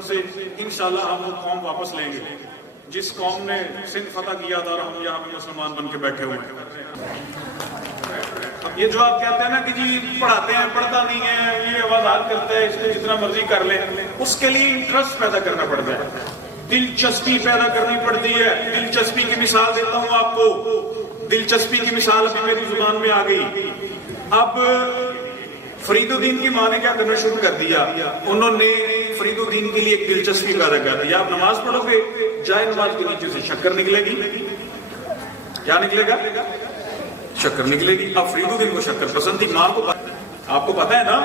کرم سے انشاءاللہ ہم وہ قوم واپس لیں گے جس قوم نے سندھ فتح کیا تھا اور ہم یہاں پہ مسلمان بن کے بیٹھے ہوئے ہیں۔ اب یہ جو آپ کہتے ہیں نا کہ جی پڑھاتے ہیں، پڑھتا نہیں ہے، یہ آوازات کرتا ہے، اس میں جتنا مرضی کر لیں، اس کے لیے انٹرسٹ پیدا کرنا پڑتا ہے، دلچسپی پیدا کرنی پڑتی ہے۔ دلچسپی کی مثال دیتا ہوں آپ کو، دلچسپی کی مثال ابھی میری زبان میں آ گئی۔ اب فرید الدین کی ماں نے کیا کرنا شروع کر دیا، انہوں نے فرید الدین کے لیے ایک دلچسپی پیدا کر دیا۔ آپ نماز پڑھو گے، جائے نماز کے نیچے سے شکر نکلے گی، کیا نکلے گا؟ شکر نکلے گی۔ اب فرید الدین کو شکر پسند تھی، ماں کو آپ کو پتا ہے نا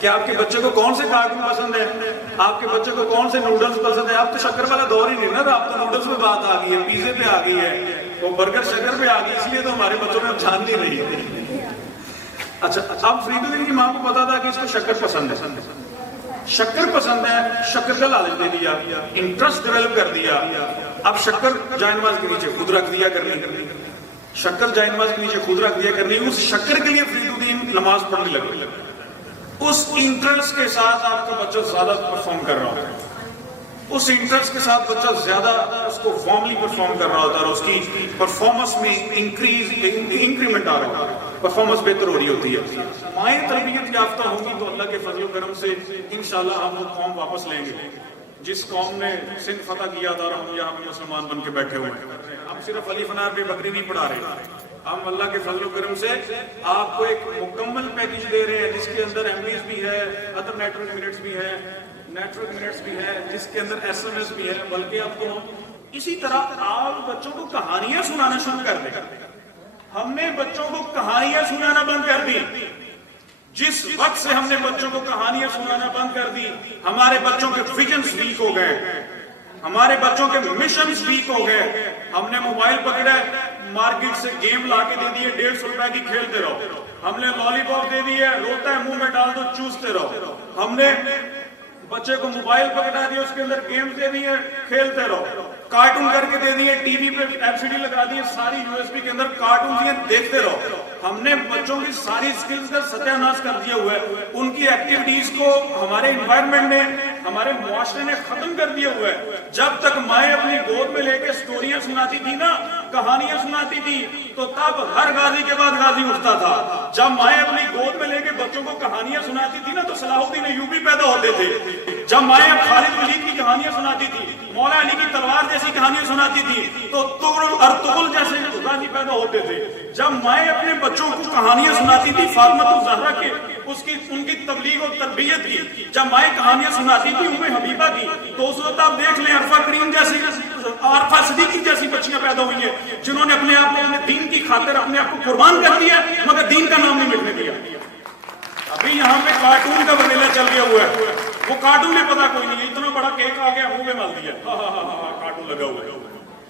کہ آپ کے بچے کو کون سے کارٹون پسند ہے، آپ کے بچے کو کون سے نوڈلز پسند ہے۔ اب تو شکر والا دور ہی نہیں نا، اب تو نوڈلز پہ بات آ گئی ہے، پیزے پہ آ گئی ہے، وہ برگر شکر پہ آ گئی، اس لیے تو ہمارے بچوں میں جان نہیں رہی۔ اچھا، اب فرید الدین کی ماں کو پتا تھا کہ اس کو شکر پسند ہے، شکر پسند ہے، شکر کا لالچ دے دیا، انٹرسٹ ڈیولپ کر دیا۔ اب شکر جائے نماز کے نیچے خود رکھ دیا کرنی، شکر جائے نماز کے نیچے خود رکھ دیا کرنی، اس شکر کے لیے فرید الدین نماز پڑھنے لگے۔ اس انٹرسٹ کے ساتھ آپ کا بچہ زیادہ پرفارم کر رہا ہوتا ہے، اس انٹرسٹ کے ساتھ بچہ زیادہ اس کو فارملی پرفارم کر رہا ہوتا ہے اور اس کی پرفارمنس میں انکریمنٹ آ رہا ہے، پرفارمنس بہتر ہو رہی ہوتی ہے۔ مائیں تربیت یافتہ ہوں گی تو اللہ کے فضل و کرم سے انشاءاللہ ہم وہ قوم واپس لیں گے جس قوم نے سندھ فتح کیا تھا اور ہم یہاں پہ مسلمان بن کے بیٹھے ہوئے ہیں۔ ہم صرف علی فنار پہ بکری نہیں پڑھا رہے، ہم اللہ کے فضل و کرم سے آپ کو ایک مکمل پیکج دے رہے ہیں جس کے اندر ایم بیز بھی ہے، ادر نیٹورک منٹس بھی ہے، جس کے اندر ایس ایم ایس بھی ہے، بلکہ آپ کو اسی طرح آپ بچوں کو کہانیاں سنانا شروع کر دیں۔ ہم نے بچوں کو کہانیاں سنانا بند کر دی، جس وقت سے ہم نے بچوں کو کہانیاں سنانا بند کر دی ہمارے بچوں کے ویژنز ویک ہو گئے، ہمارے بچوں کے مشنز ویک ہو گئے۔ ہم نے موبائل پکڑا ہے، مارکیٹ سے گیم لا کے دے دیے، 150 روپے کی کھیلتے رہو۔ ہم نے لالی پاپ دے دی ہے، روتا ہے منہ میں ڈال دو چوستے رہو۔ ہم نے بچے کو موبائل پکڑا دیا، اس کے اندر گیمز دے دیے، کھیلتے رہو۔ کارٹون کر کے دے دیے، ٹی وی پہ ایل سی ڈی لگا دیے، ساری یو ایس بی کے اندر کارٹون دیے، دیکھتے رہو۔ ہم نے بچوں کی ساری سکلز کا ستیہ ناش کر دیا ہوا ہے، ان کی ایکٹیویٹیز کو ہمارے انوائرمنٹ نے، ہمارے معاشرے نے ختم کر دیا ہوا ہے۔ جب تک مائیں اپنی گود میں لے کے سٹوریاں سناتی تھی نا، کہانیاں سناتی تھی، تو تب ہر غازی کے بعد غازی اٹھتا تھا۔ جب مائیں اپنی گود میں لے کے بچوں کو کہانیاں سناتی تھی نا، تو صلاح الدین ایوبی پیدا ہوتے تھے۔ جب مائیں خالد ولید کی کہانیاں سناتی تھی، مولا علی کی تلوار جیسی کہانیاں سناتی تھی، تو تغل اور تغل جیسے غازی پیدا ہوتے تھے۔ جب مائیں اپنے بچوں کو کہانیاں سناتی تھی فاطمہ الزہرا کے، ان کی تبلیغ اور تربیت کی، جب مائیں کہانیاں سناتی تھی ام حبیبہ کی، تو اس وقت آپ دیکھ لیں عرفہ کریم جیسی، عرفہ صدیقی جیسی بچیاں پیدا ہوئی ہیں جنہوں نے اپنے آپ کو اپنے دین کی خاطر اپنے آپ کو قربان کر دیا، مگر دین کا نام نہیں مٹنے دیا۔ ابھی یہاں پہ کارٹون کا ویلا چل گیا ہوا ہے، وہ کارٹون میں پتا کوئی نہیں ہے، اتنا بڑا کیک آ گیا منہ میں مال دیا، کارٹون لگا ہوا ہے۔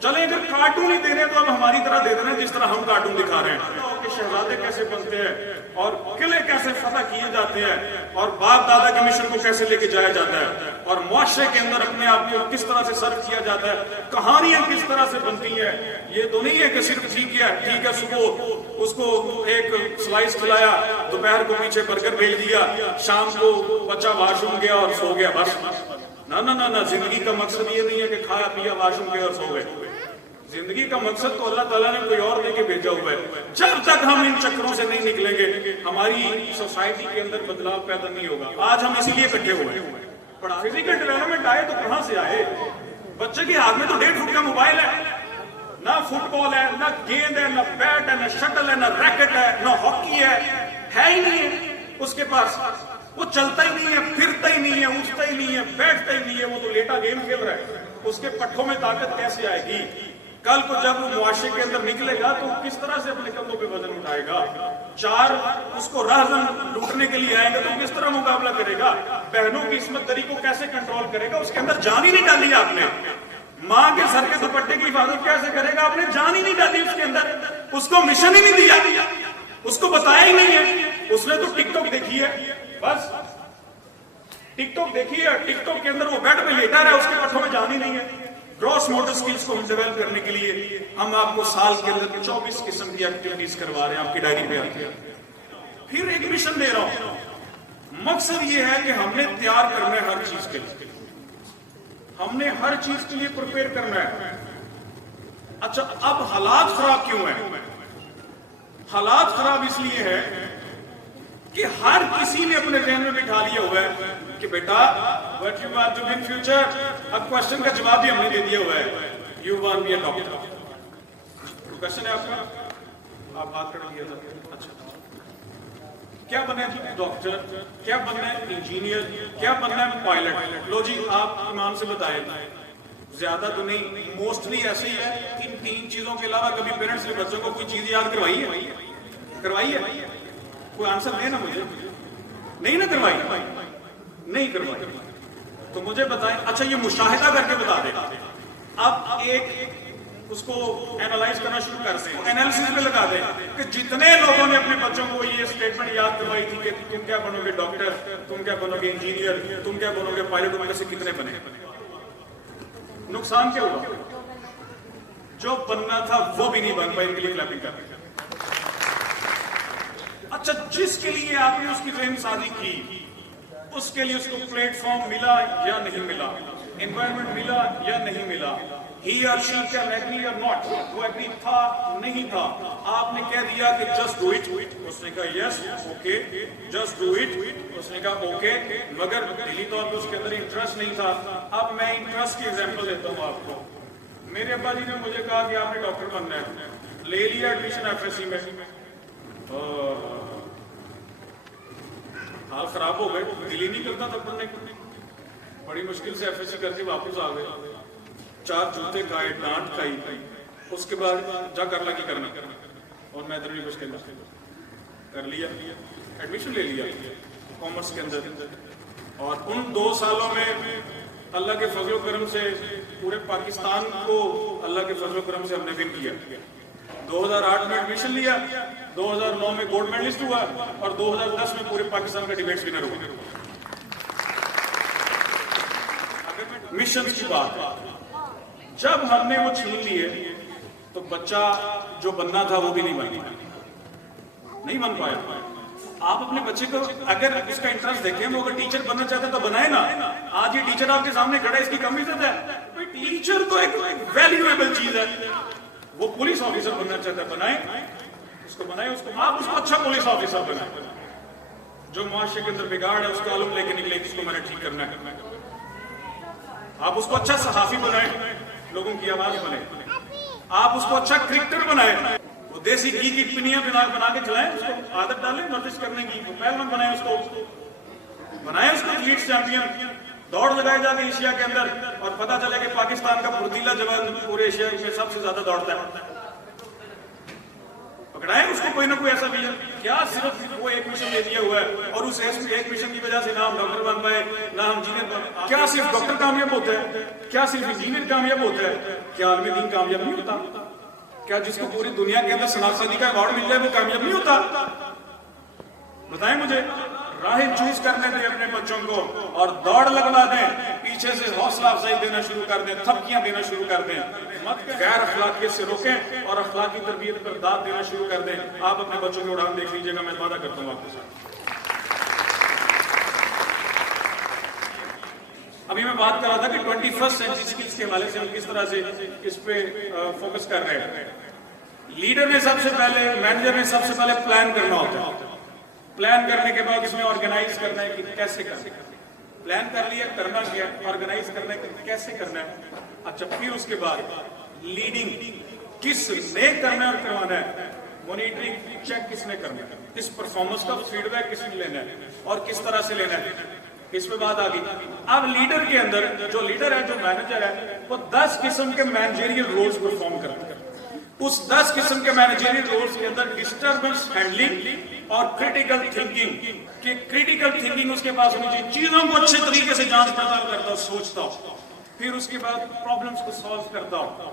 چلیں اگر کارٹون ہی دے رہے ہیں تو اب ہماری طرح دے رہے ہیں جس طرح ہم کارٹون دکھا رہے ہیں کہ شہزادے کیسے بنتے ہیں اور قلعے کیسے فتح کیے جاتے ہیں اور باپ دادا کے مشن کو کیسے لے کے جایا جاتا ہے اور معاشرے کے اندر اپنے آپ کو کس طرح سے سرو کیا جاتا ہے، کہانیاں کس طرح سے بنتی ہیں۔ یہ تو نہیں ہے کہ صرف ٹھیک ہے صبح اس کو ایک سلائس کھلایا، دوپہر کو پیچھے برگر بھیج دیا، شام کو بچہ واش روم گیا اور سو گیا، بس۔ نہ، زندگی کا مقصد یہ نہیں ہے کہ کھایا پیا واش روم گیا اور سو گئے۔ زندگی کا مقصد تو اللہ تعالیٰ نے کوئی اور دے کے بھیجا ہوا ہے۔ جب تک ہم ان چکروں سے نہیں نکلیں گے ہماری سوسائٹی کے اندر بدلاؤ پیدا نہیں ہوگا۔ آج ہم اسی لیے اکٹھے ہوئے ہیں۔ فزیکل ڈیولپمنٹ آئے تو کہاں سے آئے؟ بچے کے ہاتھ میں تو 1.5 فٹ کا موبائل ہے، نہ فٹ بال ہے، نہ گیند ہے، نہ بیٹ ہے، نہ شٹل ہے، نہ ریکٹ ہے، نہ ہاکی ہے ہی نہیں ہے اس کے پاس۔ وہ چلتا ہی نہیں ہے، پھرتا ہی نہیں ہے، اٹھتا ہی نہیں ہے، بیٹھتا ہی نہیں ہے، وہ تو لیٹا گیم کھیل رہا ہے۔ اس کے پٹھوں میں طاقت کیسے آئے گی؟ کل کو جب وہ معاشرے کے اندر نکلے گا تو کس طرح سے اپنے کندھوں پہ وزن اٹھائے گا؟ چار اس کو راہزن لوٹنے کے لیے آئے گا تو کس طرح مقابلہ کرے گا؟ بہنوں کی عصمت دری کو کیسے کنٹرول کرے گا؟ اس کے اندر جان ہی نہیں ڈالی آپ نے۔ ماں کے سر کے دوپٹے کی حفاظت کیسے کرے گا؟ آپ نے جان ہی نہیں ڈالی اس کے اندر، اس کو مشن ہی نہیں دیا، اس کو بتایا ہی نہیں ہے۔ اس نے تو ٹک ٹاک دیکھی ہے، بس ٹک ٹاک دیکھی ہے، ٹک ٹاک کے اندر وہ بیڈ پہ لیٹا رہا ہے، اس کے پٹھوں میں جان ہی نہیں ہے۔ گراس موٹر سکلز کو ڈیولپ کرنے کے لیے ہم آپ کو سال کے اندر 24 قسم کی ایکٹیویٹیز کروا رہے ہیں، آپ کی ڈائری پہ آتی ہے۔ پھر ایک مشن دے رہا ہوں، مقصد یہ ہے کہ ہم نے تیار کرنا ہے ہر چیز کے لیے۔ ہم نے ہر چیز کے لیے پریپیئر کرنا ہے. اچھا اب حالات خراب کیوں ہیں؟ حالات خراب اس لیے ہے کہ ہر کسی نے اپنے ذہن میں بٹھا لیا ہوا ہے کہ بیٹا what you want to be in future. اب کوشچن کا جواب بھی ہم نے دے دیا ہوا ہے, you want to be a doctor. Question ہے آپ کا, آپ بات کر دیا تھا. اچھا کیا بننا ہے ڈاکٹر, کیا بننا ہے انجینئر, کیا بننا ہے پائلٹ؟ لو جی آپ ایمان سے بتائیں, زیادہ تو نہیں, موسٹلی ایسے ہی ہے. ان تین چیزوں کے علاوہ کبھی پیرنٹس نے بچوں کو کوئی چیز یاد کروائی ہے؟ کوئی آنسر دے نا مجھے. نہیں نا کروائی, نہیں کروائی. تو مجھے بتائیں, اچھا یہ مشاہدہ کر کے بتا دے. اب ایک اس کو اینالائز کرنا شروع کر دیں, اینالیسس میں لگا دیں کہ جتنے لوگوں نے اپنے بچوں کو یہ اسٹیٹمنٹ یاد کروائی تھی کہ تم کیا بنو گے ڈاکٹر, تم کیا بنو گے انجینئر, تم کیا بنو گے پائلٹ, ان میں سے کتنے بنے؟ نقصان کیا ہوا؟ جو بننا تھا وہ بھی نہیں بن پائے. ان کے لیے کلیپنگ کر. اچھا جس کے لیے آپ نے اس کی ذہن سازی کی, اس کے لیے اس کو پلیٹ فارم ملا یا نہیں ملا, انوائرمنٹ ملا یا نہیں ملا, he or she can agree or not, وہ agree تھا نہیں تھا, آپ نے کہہ دیا کہ just do it, اس نے کہا yes, okay, just do it, اس نے کہا okay, مگر دلی طور پر اس کے اندر انٹرسٹ نہیں تھا. اب میں انٹرسٹ کی ایگزامپل دیتا ہوں آپ کو. میرے ابا جی نے مجھے کہا کہ آپ نے ڈاکٹر بننا ہے, لے لیا ایڈمیشن ایف ایس سی میں, حال خراب ہو گئے, دل ہی نہیں کرتا تھا پڑھنے کو. بڑی مشکل سے ایف ایس سی کر کے واپس آ گئے, 4 جوتے کھائے, ڈانٹ کھائی, اس کے بعد جا کر لگی کرنا, اور میں ادھر بھی کچھ کر لیا, ایڈمیشن لے لیا کامرس کے اندر. اور ان 2 سالوں میں اللہ کے فضل و کرم سے پورے پاکستان کو اللہ کے فضل و کرم سے ہم نے ون کیا. 2008 میں ایڈمیشن لیا, 2009 میں گولڈ میڈلسٹ ہوا, اور 2010 میں پورے پاکستان کا ڈیبیٹس ونر ہوا. مشن کی بات, جب ہم نے وہ چھین لیے تو بچہ جو بننا تھا وہ بھی نہیں بن پایا. آپ اپنے بچے کو اگر اس کا انٹرسٹ دیکھیں, وہ اگر ٹیچر بننا چاہتا تو بنائے نا. آج یہ ٹیچر آپ کے سامنے کھڑا ہے, اس کی کم عزت ہے؟ ٹیچر تو ایک ویلیویبل چیز ہے. وہ پولیس آفیسر بننا چاہتا ہے, بنائے اس کو, بنائے اس کو, آپ اس کو اچھا پولیس آفیسر بنائے. جو معاشرے کے اندر بگاڑ ہے اس کا علم لے کے نکلے, جس کو میں نے ٹھیک کرنا ہے. آپ اس کو اچھا صحافی بنائیں, لوگوں کی آواز بنے. آپ اس کو اچھا کرکٹر بنائیں, وہ دیسی گھی کی پنیاں بنا کے کھلائیں, اس کو عادت ڈالیں ورزش کرنے کی, پہلوان بنائیں, اس کو بنائیں, اس کو ایتھلیٹس چیمپئن, دوڑ لگائے جا کے ایشیا کے اندر, اور پتہ چلے کہ پاکستان کا پھرتیلا جوان پورے ایشیا میں سب سے زیادہ دوڑتا ہے. پکڑائیں اس کو کوئی نہ کوئی ایسا بھی ہے. کیا صرف وہ ایک مشن لے دیا ہوا ہے, اور اس ایک مشن کی وجہ سے نہ ہم ڈاکٹر بن پائے, نہ ہم انجینئر بن پائے. کیا صرف ڈاکٹر کامیاب ہوتا ہے؟ کیا صرف انجینئر کامیاب ہوتا ہے؟ کیا عالم دین کامیاب نہیں ہوتا؟ کیا جس کو پوری دنیا کے اندر شناختی کا ایوارڈ مل جائے وہ کامیاب نہیں ہوتا؟ بتائیں مجھے. راہیں چوز کرنے دیں اپنے بچوں کو, اور دوڑ لگوا دیں, پیچھے سے حوصلہ افزائی دینا شروع کر دیں, تھپکیاں دینا شروع کر دیں. مت غیر اخلاقیت سے روکیں اور اخلاقی تربیت پر داد دینا شروع کر دیں. آپ اپنے بچوں کی اڑان دیکھ لیجیے گا, میں وعدہ کرتا ہوں آپ کے ساتھ. ابھی میں بات کر رہا تھا کہ 21st سینچری سکلز کے حوالے سے ہم کس طرح سے اس پہ فوکس کر رہے ہیں. لیڈر نے سب سے پہلے, مینیجر نے سب سے پہلے پلان کرنا ہوتا ہے. پلان کرنے کے بعد اس میں آرگنائز کرنا ہے کہ کیسے کرنا ہے. پلان کر لیا, کرنا کیا, آرگنائز کرنا ہے کہ کیسے کرنا ہے. اچھا پھر اس کے بعد لیڈنگ کس نے کرنا ہے اور کروانا ہے. مانیٹرنگ چیک کس نے کرنا ہے, اس پرفارمنس کا فیڈ بیک کس نے لینا ہے اور کس طرح سے لینا ہے. اس پہ بات آ گئی. اب لیڈر کے اندر جو لیڈر ہے, جو مینیجر ہے, وہ 10 قسم کے مینیجریل رولز پرفارم کرتا ہے. اس 10 قسم کے مینیجریل رولز کے اندر ڈسٹربنس ہینڈلنگ اور کریٹیکل تھنکنگ, کہ کریٹیکل تھنکنگ اس کے پاس ہونی چاہیے, چیزوں کو اچھے طریقے سے جانچ پڑتال کرتا ہو, سوچتا ہو, پھر اس کے بعد پرابلمس کو سالو کرتا ہو,